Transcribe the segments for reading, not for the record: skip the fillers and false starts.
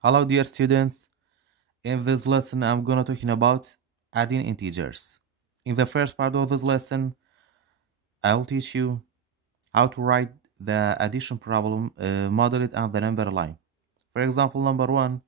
Hello dear students, in this lesson I'm gonna talking about adding integers. In the first part of this lesson, I'll teach you how to write the addition problem, model it on the number line. For example, number 1,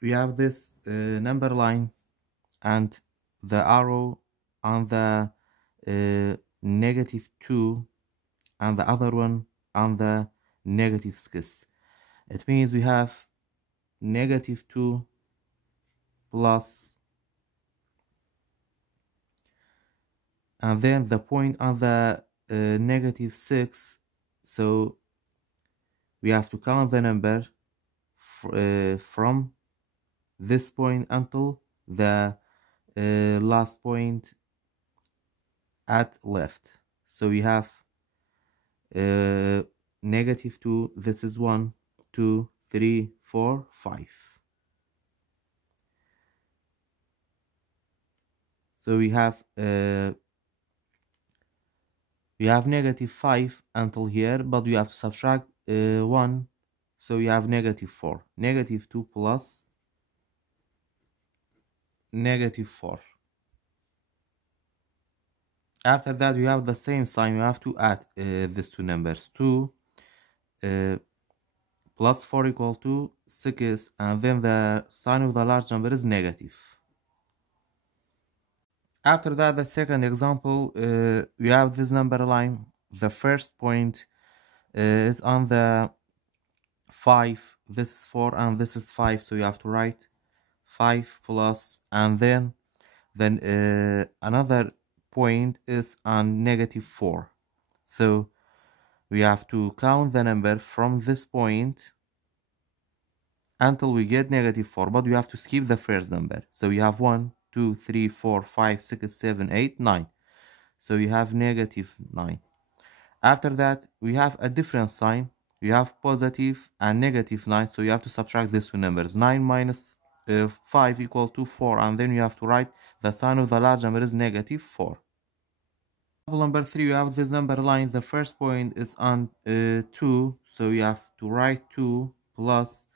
we have this number line and the arrow on the -2 and the other one on the -6. It means we have -2 plus, and then the point on the -6, so we have to count the number from this point until the last point at left. So we have -2, this is 1, 2, 3, 4, 5. So we have -5 until here, but we have to subtract 1, so we have -4. -2 plus -4. After that, we have the same sign. We have to add these two numbers. 2 plus 4 equal to 6, and then the sign of the large number is negative. After that, the second example, we have this number line. The first point is on the 5. This is 4 and this is 5, so you have to write 5 plus, and then another point is on -4. So we have to count the number from this point until we get -4, but we have to skip the first number. So we have 1, 2, 3, 4, 5, 6, 7, 8, 9. So you have -9. After that, we have a different sign. We have positive and -9, so you have to subtract these two numbers. 9 minus 5 equal to 4, and then you have to write the sign of the large number is -4. Example number 3, you have this number line. The first point is on 2, so you have to write 2 plus,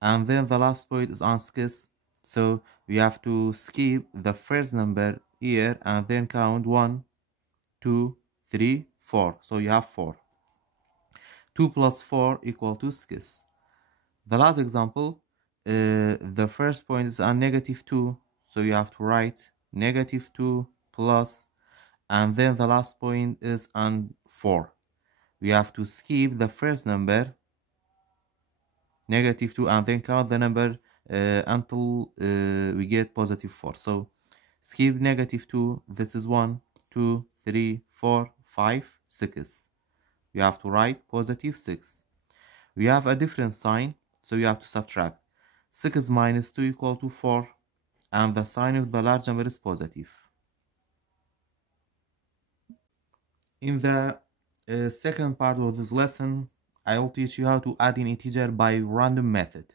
and then the last point is on 6, so we have to skip the first number here and then count 1, 2, 3, 4, so you have 4. 2 plus 4 equal to 6. The last example, the first point is on -2, so you have to write -2 plus, and then the last point is on 4. We have to skip the first number, -2, and then count the number until we get +4. So skip -2, this is 1, 2, 3, 4, 5, 6. We have to write +6. We have a different sign, so you have to subtract. 6 minus 2 equal to 4, and the sign of the large number is positive. In the second part of this lesson, I will teach you how to add an integer by random method.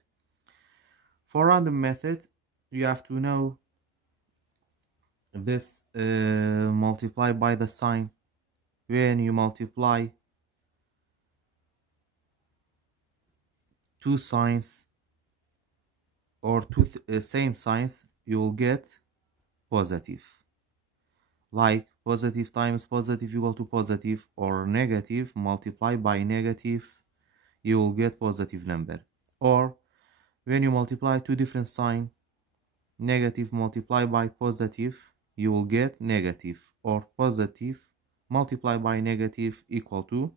For random method, you have to know this multiply by the sign. When you multiply two signs or two same signs, you will get positive. Like positive times positive equal to positive, or negative multiplied by negative, you will get positive number. Or when you multiply two different signs, negative multiplied by positive, you will get negative, or positive multiplied by negative equal to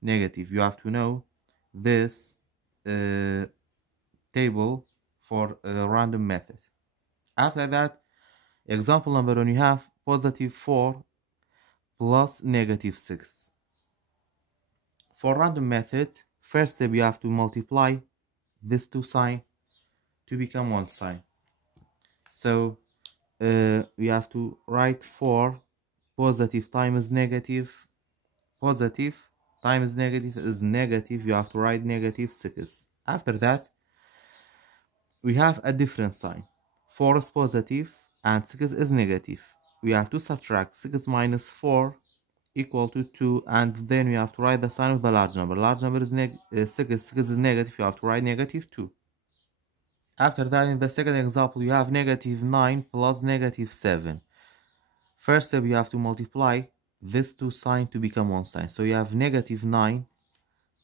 negative. You have to know this table for a random method. After that, example number 1, you have +4 plus -6. For random method, first step you have to multiply these two signs to become one sign. So we have to write 4 positive times negative. Positive times negative is negative. You have to write -6. After that, we have a different sign. 4 is positive and 6 is negative. We have to subtract 6 minus 4 equal to 2, and then you have to write the sign of the large number. Large number is 6. 6 is negative, you have to write negative 2. After that, in the second example, you have negative 9 plus negative 7. First step, you have to multiply these two signs to become one sign. So you have negative 9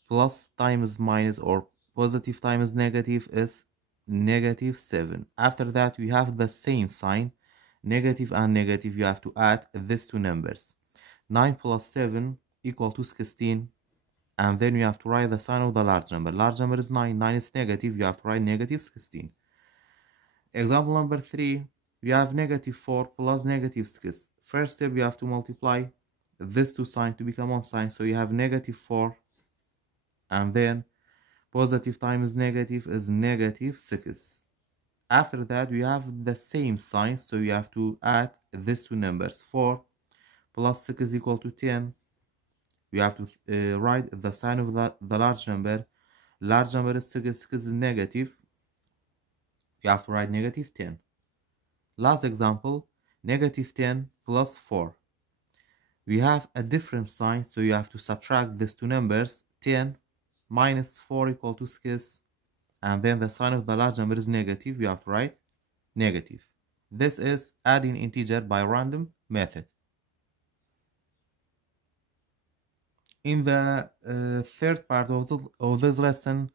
plus times minus, or positive times negative, is negative 7. After that, we have the same sign, negative and negative. You have to add these two numbers. 9 plus 7 equal to 16. And then you have to write the sign of the large number. Large number is 9. 9 is negative. You have to write negative 16. Example number 3, we have negative 4 plus negative 6. First step, you have to multiply these two signs to become one sign. So you have negative 4, and then positive times negative is negative 6. After that, we have the same sign, so you have to add these two numbers. 4 plus 6 is equal to 10. We have to write the sign of the large number. Large number is 6. 6 is negative. You have to write negative 10. Last example, negative 10 plus 4. We have a different sign, so you have to subtract these two numbers. 10 minus 4 equal to 6. And then the sign of the large number is negative. You have to write negative. This is adding integer by random method. In the third part of this lesson,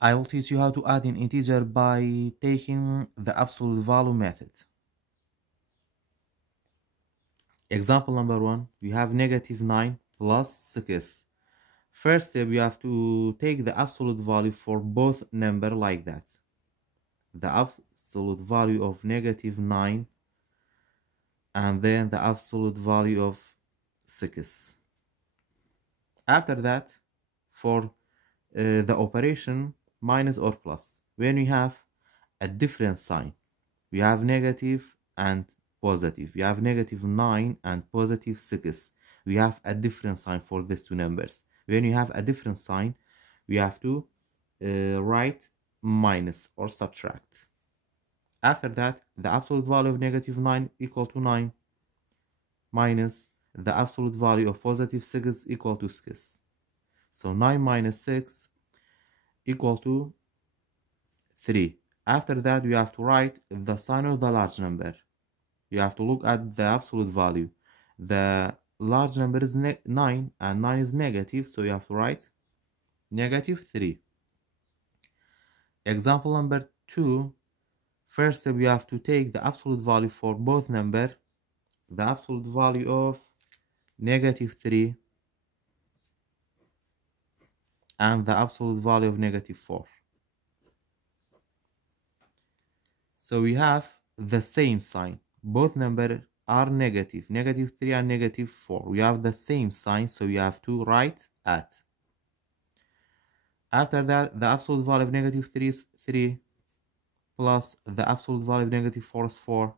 I will teach you how to add an integer by taking the absolute value method. Example number 1, we have negative 9 plus 6. First step, you have to take the absolute value for both numbers like that. The absolute value of negative 9 and then the absolute value of 6. After that, for the operation minus or plus, when we have a different sign, we have negative and positive. We have negative 9 and positive 6. We have a different sign for these two numbers. When you have a different sign, we have to write minus or subtract. After that, the absolute value of negative 9 equal to 9 minus the absolute value of positive 6 equal to 6. So 9 minus 6 equal to 3. After that, you have to write the sign of the large number. You have to look at the absolute value. The large number is 9 and 9 is negative, so you have to write negative 3. Example number 2, first step, you have to take the absolute value for both numbers. The absolute value of negative 3 and the absolute value of negative 4. So we have the same sign. Both numbers are negative. Negative 3 and negative 4. We have the same sign, so you have to write at. After that, the absolute value of negative 3 is 3 plus the absolute value of negative 4 is 4.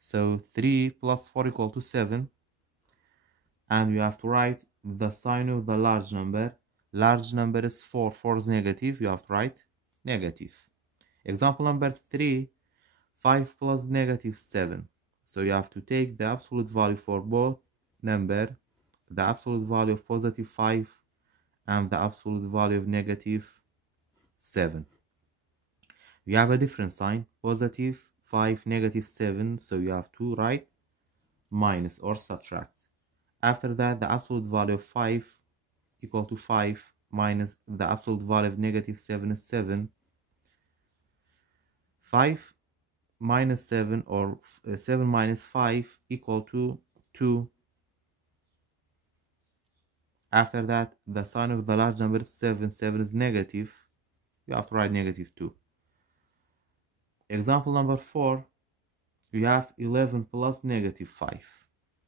So 3 plus 4 equal to 7. And we have to write the sign of the large number. Large number is 4. 4 is negative. You have to write negative. Example number 3, 5 plus negative 7. So you have to take the absolute value for both numbers, the absolute value of positive 5 and the absolute value of negative 7. We have a different sign, positive 5, negative 7, so you have to write minus or subtract. After that, the absolute value of 5 equal to 5 minus the absolute value of negative 7 is 7. 5 minus 7, or 7 minus 5 equal to 2. After that, the sign of the large number is 7. 7 is negative. You have to write negative 2. Example number 4, we have 11 plus negative 5.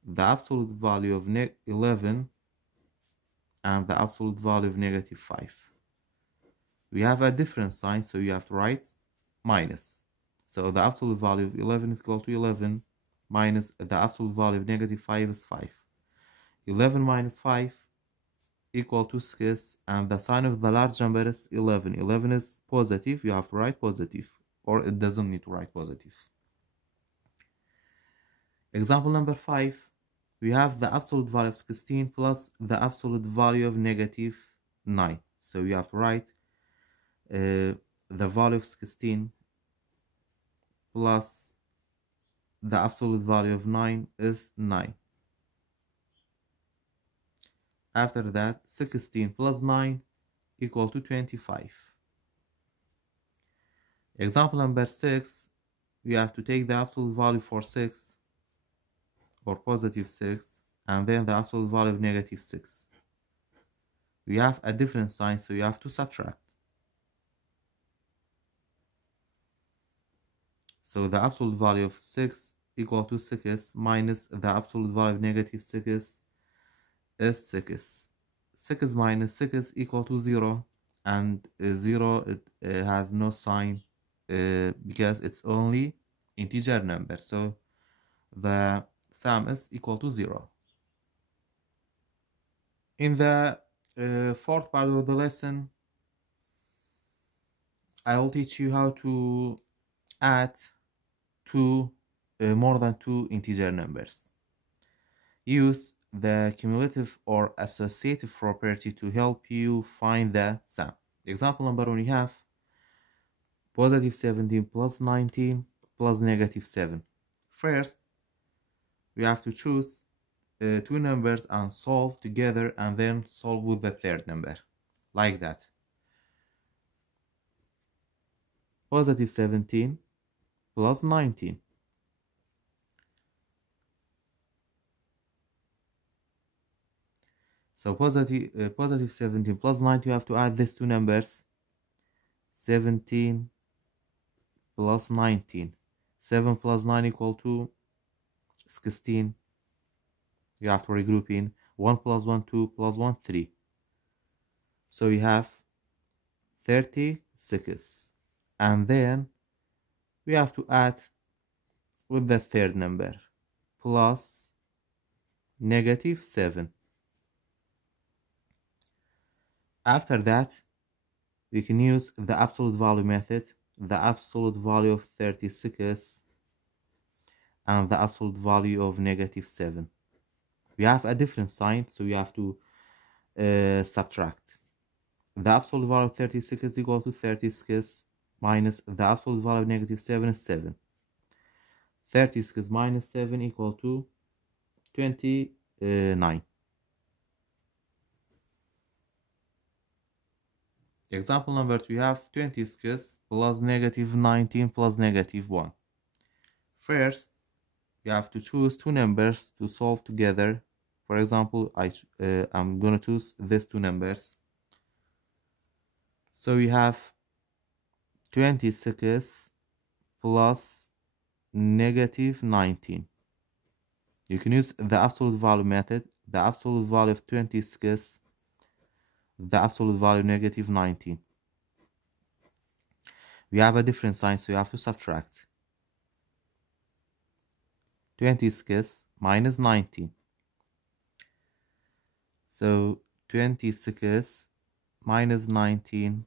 The absolute value of 11 and the absolute value of negative 5. We have a different sign, so you have to write minus. So the absolute value of 11 is equal to 11 minus the absolute value of negative 5 is 5. 11 minus 5 equal to 6, and the sign of the large number is 11. 11 is positive. You have to write positive, or it doesn't need to write positive. Example number 5, we have the absolute value of 16 plus the absolute value of negative 9. So you have to write the value of 16 plus the absolute value of 9 is 9. After that, 16 plus 9 equal to 25. Example number 6, we have to take the absolute value for 6 or positive 6 and then the absolute value of negative 6. We have a different sign, so you have to subtract. So the absolute value of 6 equal to 6 minus the absolute value of negative 6 is 6. 6 minus 6 equal to 0, and 0 has no sign because it's only integer number, so the sum is equal to 0. In the fourth part of the lesson, I will teach you how to add more than two integer numbers. Use the cumulative or associative property to help you find the sum. Example number 1, you have positive 17 plus 19 plus negative 7. First, we have to choose two numbers and solve together, and then solve with the third number, like that. Positive 17 plus 19. So positive 17 plus 19, you have to add these two numbers. 17 plus 19. 7 plus 9 equal to 16. You have to regroup in 1 plus 1, 2 plus 1, 3. So you have 36. And then we have to add with the third number, plus negative 7. After that, we can use the absolute value method. The absolute value of 36 and the absolute value of negative 7. We have a different sign, so we have to subtract. The absolute value of 36 is equal to 36 minus the absolute value of negative 7 is 7. 36 minus 7 equal to 29. Example number 2, we have 26 plus negative 19 plus negative 1. First, you have to choose two numbers to solve together. For example, I'm going to choose these two numbers. So we have 26 plus negative 19. You can use the absolute value method. The absolute value of 26, the absolute value of negative 19. We have a different sign, so you have to subtract. 26 minus 19. So 26 minus 19,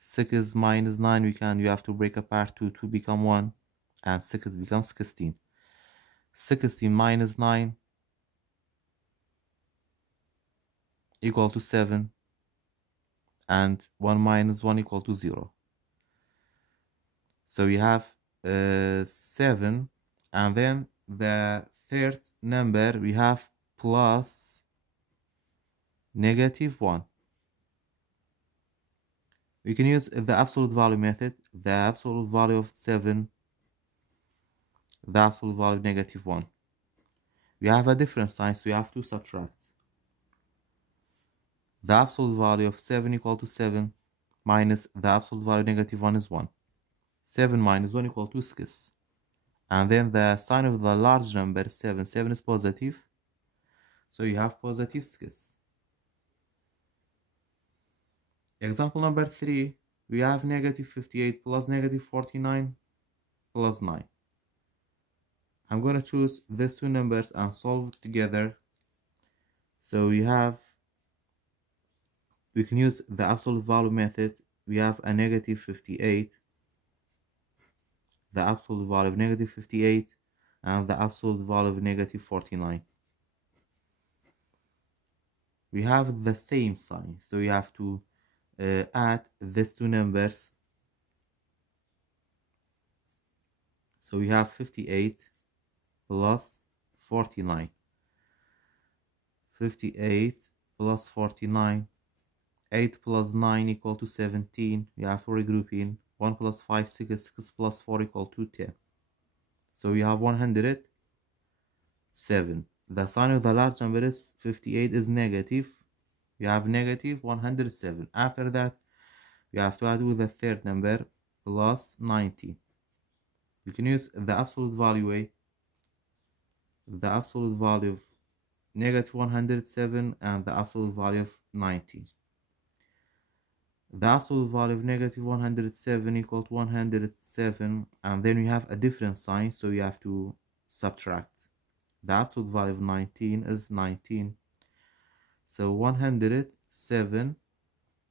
6 minus 9, you have to break apart 2 to become 1, and 6 becomes 16. 16 minus 9 equal to 7, and 1 minus 1 equal to 0. So we have 7, and then the third number we have plus negative 1. We can use the absolute value method. The absolute value of 7, the absolute value of negative 1. We have a different sign, so we have to subtract. The absolute value of 7 equal to 7 minus the absolute value of negative 1 is 1. 7 minus 1 equal to 6. And then the sign of the large number is 7. 7 is positive, so you have positive 6. Example number 3, we have negative 58 plus negative 49 plus 9. I'm going to choose these two numbers and solve together. So we can use the absolute value method. We have a negative 58, the absolute value of negative 58, and the absolute value of negative 49. we have the same sign, so you have to add these two numbers. So we have 58 plus 49. 58 plus 49. 8 plus 9 equal to 17. We have to regrouping. 1 plus 5, 6. 6 plus 4 equal to 10. So we have 107. The sign of the large number is 58 is negative. We have negative 107. After that, we have to add with the third number plus 90. You can use the absolute value of negative 107 and the absolute value of 90. The absolute value of negative 107 equal to 107, and then you have a different sign, so you have to subtract. The absolute value of 19 is 19. So 107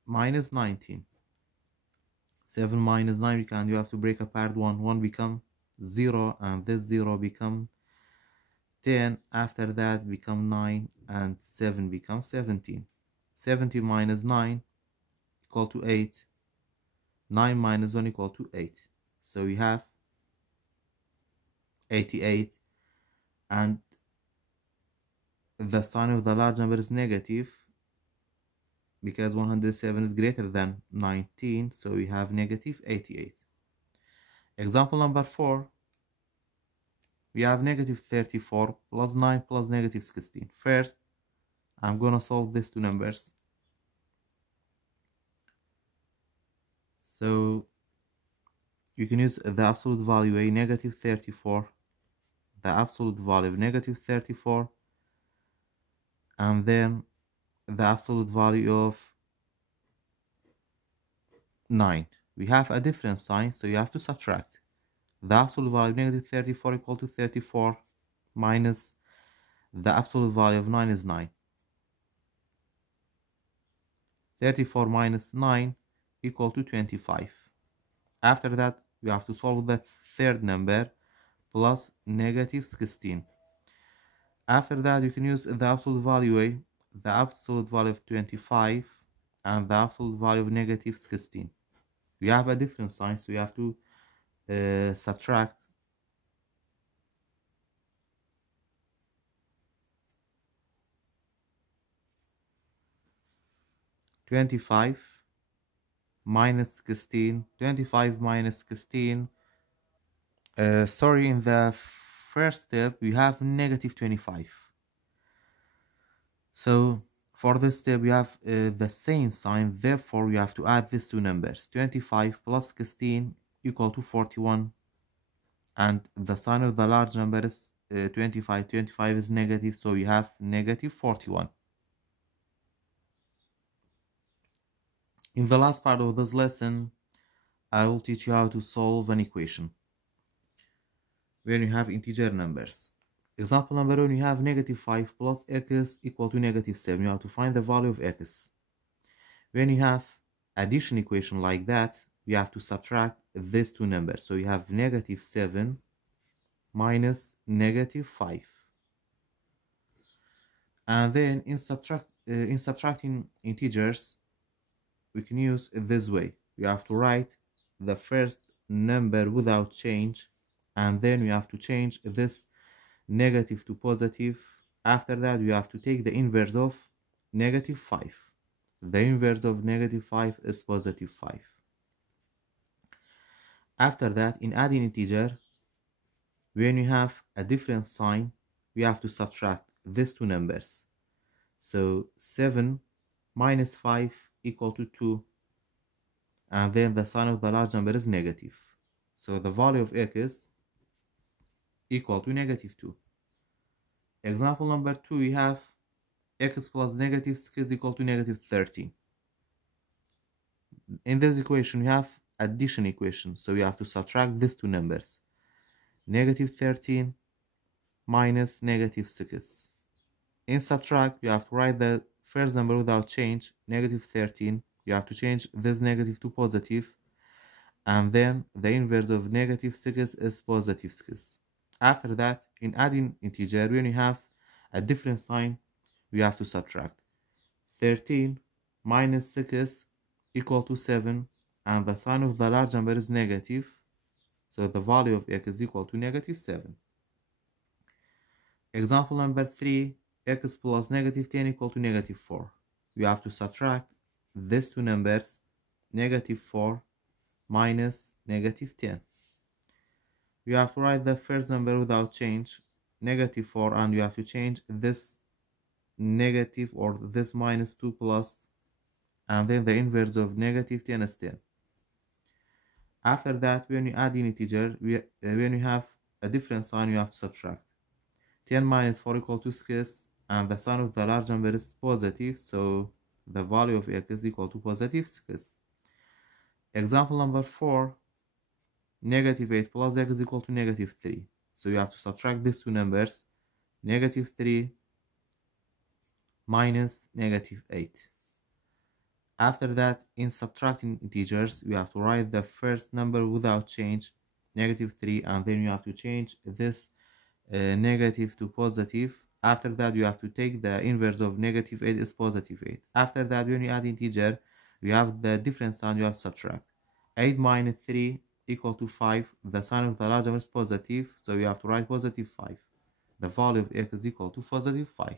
minus 19. 7 minus 9, you have to break apart 1. 1 become 0, and this 0 become 10. After that become 9, and 7 becomes 17. 17 minus 9 equal to 8. 9 minus 1 equal to 8. So we have 88, and the sign of the large number is negative because 107 is greater than 19, so we have negative 88. Example number 4, we have negative 34 plus 9 plus negative 16. First, I'm gonna solve these two numbers. So you can use the absolute value a negative 34, the absolute value of negative 34, and then the absolute value of 9. We have a different sign, so you have to subtract. The absolute value of negative 34 equal to 34 minus the absolute value of 9 is 9. 34 minus 9 equal to 25. After that, we have to solve the third number plus negative 16. After that, you can use the absolute value the absolute value of 25 and the absolute value of negative 16. We have a different sign, so you have to subtract. 25 minus 16. 25 minus 16. Sorry, in the first step, we have negative 25. So for this step, we have the same sign. Therefore, we have to add these two numbers. 25 plus 16 equal to 41. And the sign of the large number is 25. 25 is negative, so we have negative 41. In the last part of this lesson, I will teach you how to solve an equation when you have integer numbers. Example number 1, you have negative 5 plus x equal to negative 7. You have to find the value of x. When you have addition equation like that, you have to subtract these two numbers. So you have negative 7 minus negative 5. And then in subtracting integers, we can use it this way. We have to write the first number without change, and then we have to change this negative to positive. After that, we have to take the inverse of negative 5. The inverse of negative 5 is positive 5. After that, in adding integer, when you have a different sign, we have to subtract these two numbers. So 7 minus 5 equal to 2, and then the sign of the large number is negative. So the value of x equal to negative 2. Example number 2, we have x plus negative 6 equal to negative 13. In this equation, we have addition equation, so we have to subtract these two numbers. Negative 13 minus negative 6. In subtract, you have to write the first number without change, negative 13. You have to change this negative to positive, and then the inverse of negative 6 is positive 6. After that, in adding integer, when you have a different sign, we have to subtract. 13 minus 6 equal to 7, and the sign of the large number is negative, so the value of x is equal to negative 7. Example number 3, x plus negative 10 equal to negative 4. We have to subtract these two numbers, negative 4 minus negative 10. We have to write the first number without change, negative 4, and we have to change this negative or this minus 2 plus, and then the inverse of negative 10 is 10. After that, when you add an integer, when you have a different sign, you have to subtract. 10 minus 4 equal to 6, and the sign of the large number is positive, so the value of x is equal to positive 6. Example number 4, negative 8 plus x is equal to negative 3. So you have to subtract these two numbers, negative 3 minus negative 8. After that, in subtracting integers, we have to write the first number without change, negative 3, and then you have to change this negative to positive. After that, you have to take the inverse of negative 8 is positive 8. After that, when you add integer, we have the different sign, you have to subtract. 8 minus 3 equal to 5. The sign of the large number is positive, so you have to write positive 5. The value of x is equal to positive 5.